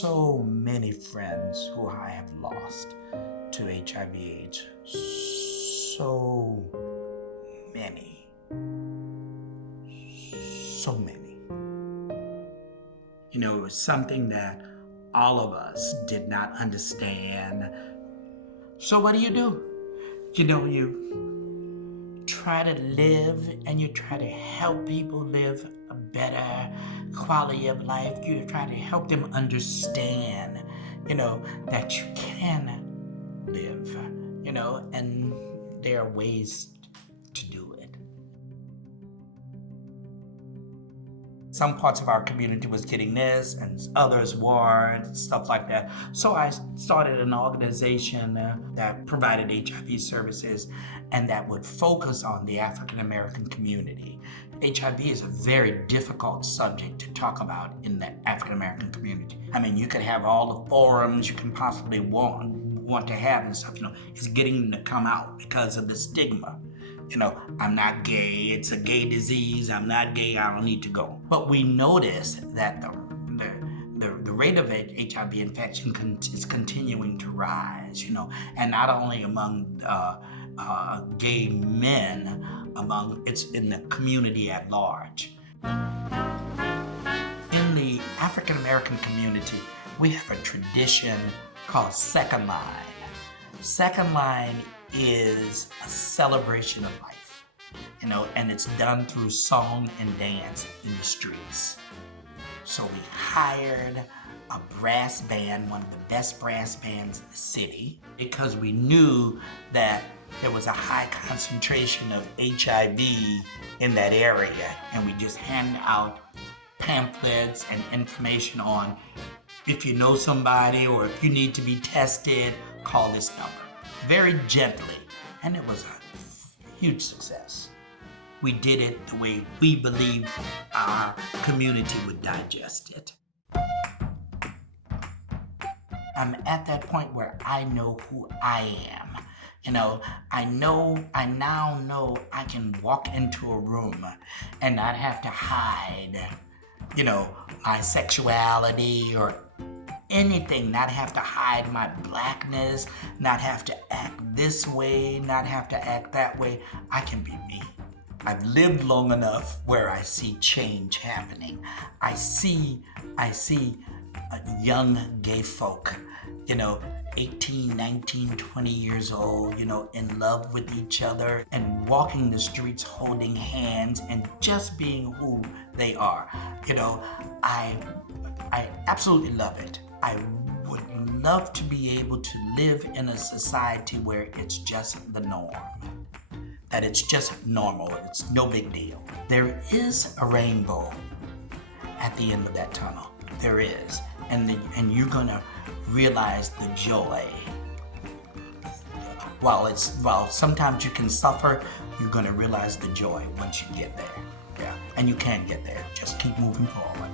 so many friends who I have lost to HIV/AIDS. So many. So many. You know, it was something that all of us did not understand. So what do? You know, you try to live and you try to help people live a better quality of life. You try to help them understand, you know, that you can live, you know, and there are ways to do it. Some parts of our community was getting this and others weren't, stuff like that. So I started an organization that provided HIV services and that would focus on the African American community. HIV is a very difficult subject to talk about in the African American community. I mean, you could have all the forums you can possibly want to have and stuff, you know, it's getting to come out because of the stigma. You know, I'm not gay, it's a gay disease, I'm not gay, I don't need to go. But we noticed that the rate of HIV infection is continuing to rise, you know, and not only among gay men, it's in the community at large. In the African American community, we have a tradition called Second Line. Second Line is a celebration of life, you know, and it's done through song and dance in the streets. So we hired a brass band, one of the best brass bands in the city, because we knew that there was a high concentration of HIV in that area, and we just handed out pamphlets and information on if you know somebody or if you need to be tested, call this number. Very gently, and it was a huge success. We did it the way we believed our community would digest it. I'm at that point where I know who I am. You know, I now know I can walk into a room and not have to hide, you know, my sexuality or anything, not have to hide my blackness, not have to act this way, not have to act that way. I can be me. I've lived long enough where I see change happening. I see young gay folk, you know, 18, 19, 20 years old, you know, in love with each other and walking the streets holding hands and just being who they are. You know, I absolutely love it. I would love to be able to live in a society where it's just the norm, that it's just normal, it's no big deal. There is a rainbow at the end of that tunnel. There is, and you're gonna realize the joy. While sometimes you can suffer, you're gonna realize the joy once you get there. Yeah, and you can get there. Just keep moving forward.